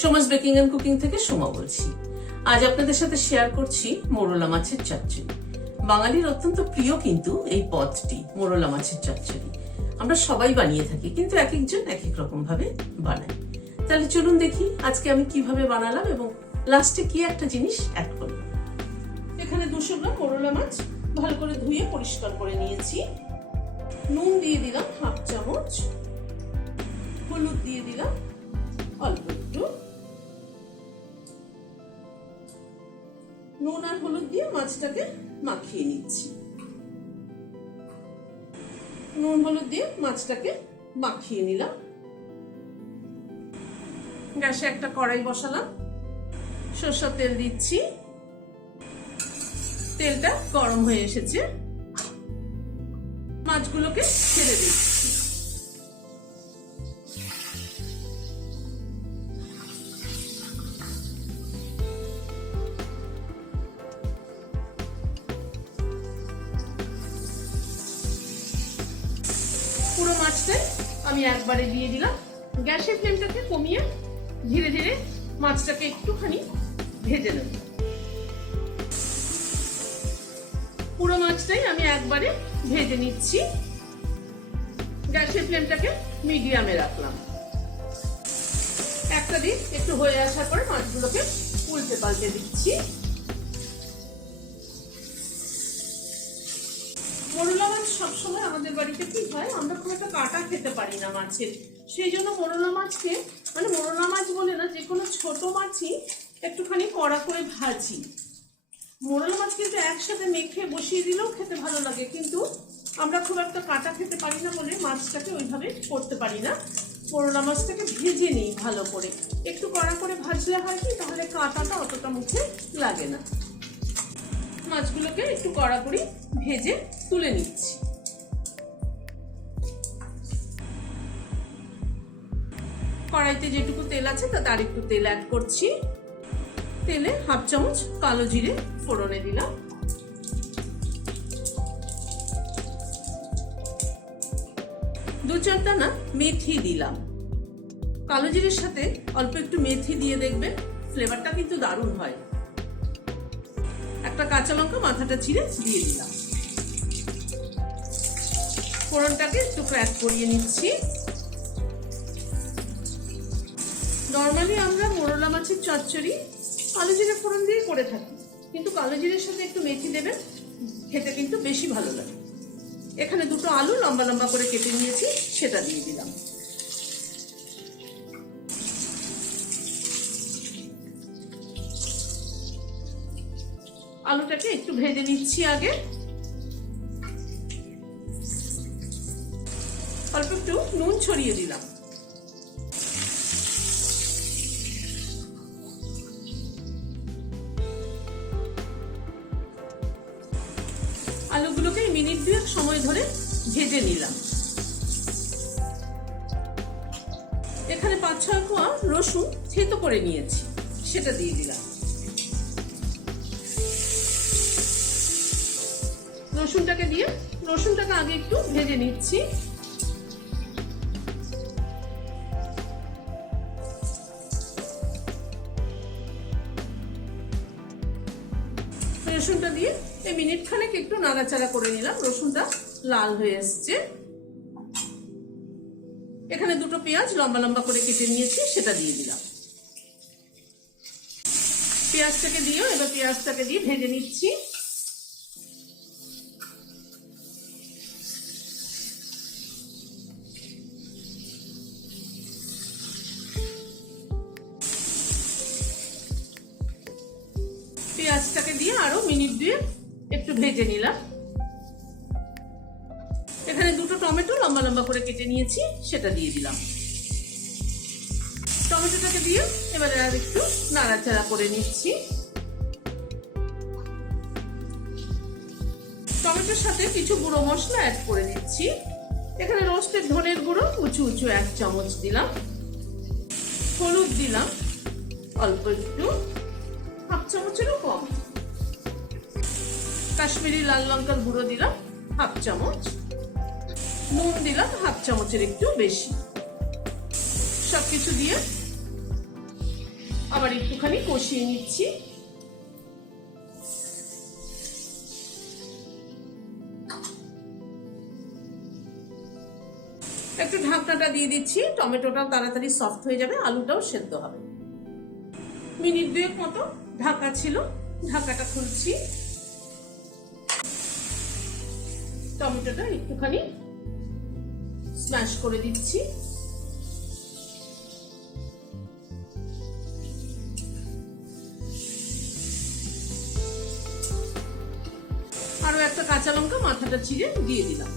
Soma's baking and cooking থেকে সোমা বলছি। আজ আপনাদের সাথে শেয়ার করছি মোরলা মাছের চচ্চড়ি। বাঙালির অত্যন্ত প্রিয় কিন্তু এই পদটি, মোরলা মাছের চচ্চড়ি। আমরা সবাই বানিয়ে থাকি, কিন্তু এক একজন এক এক রকম ভাবে বানাই। তাহলে চলুন দেখি আজকে আমি কিভাবে বানালাম এবং লাস্টে কি একটা জিনিস অ্যাড করলাম। এখানে 200 গ্রাম মোরলা মাছ ভালো করে ধুয়ে পরিষ্কার করে নিয়েছি। নুন দিয়ে দিলাম হাফ চামচ, হলুদ দিয়ে দিলাম অল্প একটু। নুন আর হলুদ দিয়ে মাছটাকে মাখিয়ে নিচ্ছি। নুন হলুদ দিয়ে মাছটাকে মাখিয়ে নিলাম। গ্যাসে একটা কড়াই বসালাম, সরষের তেল দিচ্ছি। তেলটা গরম হয়ে এসেছে, মাছগুলোকে ছেড়ে দিচ্ছি। পুরো মাছটাই আমি একবারে দিয়ে দিলাম। গ্যাসের ফ্লেমটাকে কমিয়ে ধীরে ধীরে মাছটাকে একটুখানি ভেজে নেব। পুরো মাছটাই আমি একবারে ভেজে নিচ্ছি। গ্যাসের ফ্লেমটাকে মিডিয়ামে রাখলাম। একটা দিক একটু হয়ে আসার পরে মাছগুলোকে উল্টে পাল্টে দিচ্ছি। মোরলা মাছ সবসময় আমাদের বাড়িতে কি হয়, আমরা খুব একটা কাটা খেতে পারি না মাছের। সেই জন্য মোরলা মাছকে, মানে মোরলা মাছ বলে না, যে কোনো ছোট মাছই একটুখানি কড়া করে ভাজি। মোরলা মাছ কিন্তু একসাথে মেখে বসিয়ে দিলেও খেতে ভালো লাগে, কিন্তু আমরা খুব একটা কাটা খেতে পারি না বলে মাছটাকে ওইভাবে করতে পারি না। মোরলা মাছটাকে ভেজে নিই ভালো করে, একটু কড়া করে ভাজলে হয় কি, তাহলে কাঁটাটা অতটা মুখে লাগে না। মাছগুলোকে একটু কড়া করে ভেজে তুলে নিচ্ছি। কড়াইতে যেটুকু তেল আছে তাতে আর একটু তেল অ্যাড করছি। তেলে হাফ চামচ কালো জিরে ফোড়নে দিলাম। দু চার দানা মেথি দিলাম। কালো জিরের সাথে অল্প একটু মেথি দিয়ে দেখবেন, ফ্লেভারটা কিন্তু দারুণ হয়। একটা কাঁচা লঙ্কা মাথাটা চিড়ে দিয়ে দিলাম। ফোড়নটাকে একটু ক্র্যাক করিয়ে নিচ্ছি। নর্মালি আমরা মোরলা মাছের চচ্চড়ি কালো জিরে ফোড়ন দিয়ে করে থাকি, কিন্তু কালো জিরের সাথে একটু মেথি দেবেন, খেতে কিন্তু বেশি ভালো লাগে। এখানে দুটো আলু লম্বা লম্বা করে কেটে নিয়েছি, সেটা দিয়ে দিলাম। আলুটাকে একটু ভেজে নিচ্ছি আগে। অল্প একটু নুন ছড়িয়ে দিলাম। আলুগুলোকে মিনিট 2 সময় ধরে ভেজে নিলাম। এখানে 5-6 কোয়া রসুন থেতো করে নিয়েছি, সেটা দিয়ে দিলাম। রসুনটাকে আগে একটু ভেজে নিচ্ছি। রসুনটা দিয়ে এই মিনিট খানেক একটু নাড়াচাড়া করে নিলাম। রসুনটা লাল হয়ে এসছে। এখানে দুটো পেঁয়াজ লম্বা লম্বা করে কেটে নিয়েছি, সেটা দিয়ে দিলাম। পেঁয়াজটাকে দিয়ে ভেজে নিচ্ছি। পেঁয়াজটাকে দিয়ে আরো মিনিট 2 একটু ভেজে নিলাম। এখানে দুটো টমেটো লম্বা লম্বা করে কেটে নিয়েছি, সেটা দিয়ে দিলাম। টমেটোটাকে দিয়ে এবারে আর একটু নাড়াচাড়া করে নিচ্ছি। টমেটোর সাথে কিছু গুঁড়ো মশলা অ্যাড করে দিচ্ছি। এখানে রোস্টেড ধনের গুঁড়ো উঁচু 1 চামচ দিলাম। হলুদ দিলাম অল্প একটু, হাফ চামচেরও কম। কাশ্মীরি লাল লঙ্কার গুঁড়ো দিলাম হাফ চামচ। নুন দিলাম হাফ চামচের একটু বেশি। সবকিছু দিয়ে আবার একটুখানি কষিয়ে নিচ্ছি। একটু ঢাকনাটা দিয়ে দিচ্ছি, টমেটোটাও তাড়াতাড়ি সফট হয়ে যাবে, আলুটাও সেদ্ধ হবে। মিনিট 2 মতো ঢাকা ছিল, ঢাকাটা খুলছি। টমেটোটা একটুখানি স্ম্যাশ করে দিচ্ছি। আরো একটা কাঁচা লঙ্কা মাথাটা চিড়ে দিয়ে দিলাম।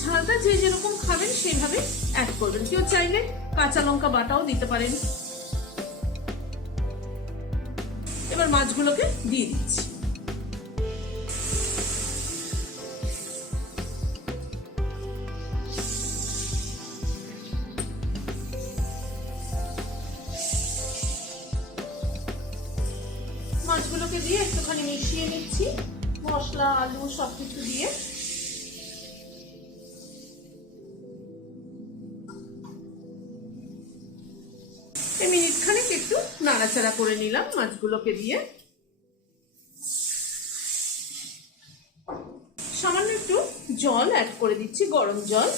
ঝালটা যে যেরকম খাবেন সেইভাবে অ্যাড করবেন, কেউ চাইলে কাঁচা লঙ্কা বাটাও দিতে পারেন। এবার মাছগুলোকে দিয়ে দিচ্ছি। মাছগুলোকে দিয়ে একটুখানি মিশিয়ে নিচ্ছি, মশলা আলু সবকিছু দিয়ে। মিনিট খানিক একটু নাড়াচাড়া করে নিলাম মাছগুলোকে দিয়ে। সামান্য একটু জল অ্যাড করে দিচ্ছি, গরম জল।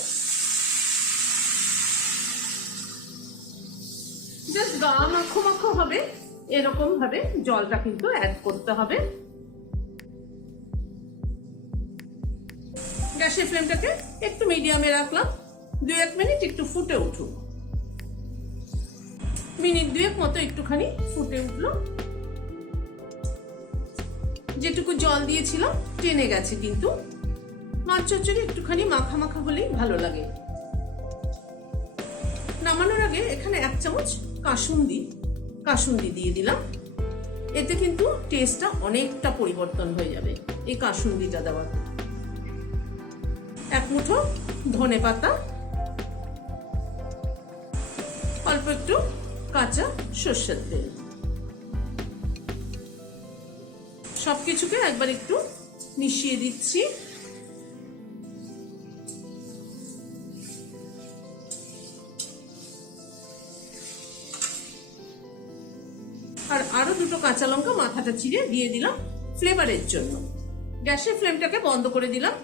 জাস্ট গা মাখো মাখো হবে এরকম ভাবে জলটা কিন্তু অ্যাড করতে হবে। গ্যাসের ফ্লেমটাকে একটু মিডিয়ামে রাখলাম, 2-1 মিনিট একটু ফুটে উঠুক। মিনিট 2 মতো একটুখানি ফুটে উঠলো, যেটুকু জল দিয়েছিলাম টেনে গেছে। কিন্তু মাছ চচ্চড়ি একটুখানি মাখা মাখা হলেই ভালো লাগে। নামানোর আগে এখানে 1 চামচ কাসুন্দি দিয়ে দিলাম। এতে কিন্তু টেস্টটা অনেকটা পরিবর্তন হয়ে যাবে এই কাসুন্দিটা দেওয়ার। 1 মুঠো ধনেপাতা, অল্প একটু কাঁচা সর্ষের তেল, সবকিছুকে একবার একটু মিশিয়ে দিচ্ছি। আর আরো 2টো কাঁচা লঙ্কা মাথাটা চিড়ে দিয়ে দিলাম ফ্লেভারের জন্য। গ্যাসের ফ্লেমটাকে বন্ধ করে দিলাম,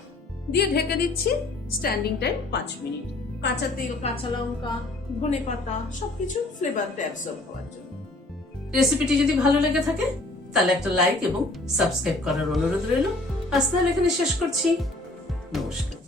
দিয়ে ঢেকে দিচ্ছি স্ট্যান্ডিং টাইম 5 মিনিট। কাঁচা তেল, কাঁচা লঙ্কা, ধনেপাতা সবকিছু ফ্লেভারটা অ্যাবসর্ব হওয়ার জন্য। রেসিপিটি যদি ভালো লেগে থাকে তাহলে একটা লাইক এবং সাবস্ক্রাইব করার অনুরোধ রইল। আজ তাহলে এখানে শেষ করছি। নমস্কার।